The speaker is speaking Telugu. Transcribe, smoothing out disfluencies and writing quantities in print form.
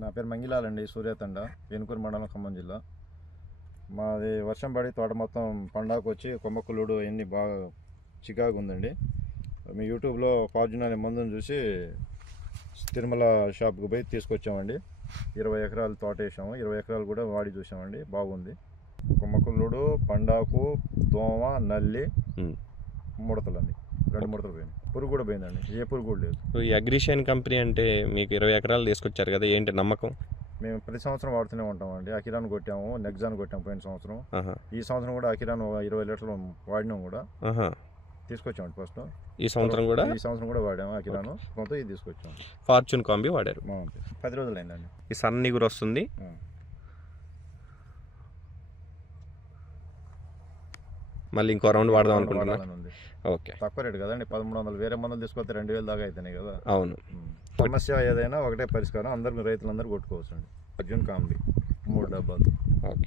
నా పేరు మంగిలాల్ అండి, సూర్యాతండ, ఏనుకూరు మండలం, ఖమ్మం జిల్లా. మాది వర్షం పడి తోట మొత్తం పండాకు వచ్చి కొమ్మకులుడు అన్నీ బాగా చికాకు ఉందండి. మీ యూట్యూబ్లో ఫార్జున్ అనే మందుని చూసి తిరుమల షాప్కి పోయి తీసుకొచ్చామండి. 20 ఎకరాలు తోట వేసాము, 20 ఎకరాలు కూడా వాడి చూసామండి. బాగుంది. కొమ్మకులుడు, పండాకు, దోమ, నల్లి, ముడతలండి. 2 ముడతలు పోయినాయి. పురుగు కూడా పోయిందండి, ఏ పురుగు కూడా లేదు. ఈ అగ్రిషియన్ కంపెనీ అంటే మీకు 20 ఎకరాలు తీసుకొచ్చారు కదా, ఏంటి నమ్మకం? మేము ప్రతి సంవత్సరం వాడుతూనే ఉంటామండి. అకిరాన్ కొట్టాము, నెక్సాన్ కొట్టాము పోయిన సంవత్సరం. ఈ సంవత్సరం కూడా అకిరాన్ 20 లీటర్లు వాడినాం కూడా. తీసుకొచ్చామండి ఫస్ట్. ఈ సంవత్సరం కూడా వాడాము అకిరాను, కొంత ఇది తీసుకొచ్చాము. ఫార్చ్యూన్ కాంబీ వాడారు. 10 రోజులు అయిందండి. ఈ సన్నిగురు వస్తుంది. మళ్ళీ ఇంకో రౌండ్ వాడదాం అనుకుంటున్నాను. ఓకే, తక్కువ రేటు కదండి, 1300. వేరే మందులు తీసుకొస్తే 2000 దాకా అవుతున్నాయి కదా. అవును. సమస్య ఏదైనా ఒకటే పరిష్కారం, అందరికి రైతులందరూ కొట్టుకోవచ్చు అండి. ఫార్చ్యూన్ కాంబీ 3 డబ్బాలు. ఓకే.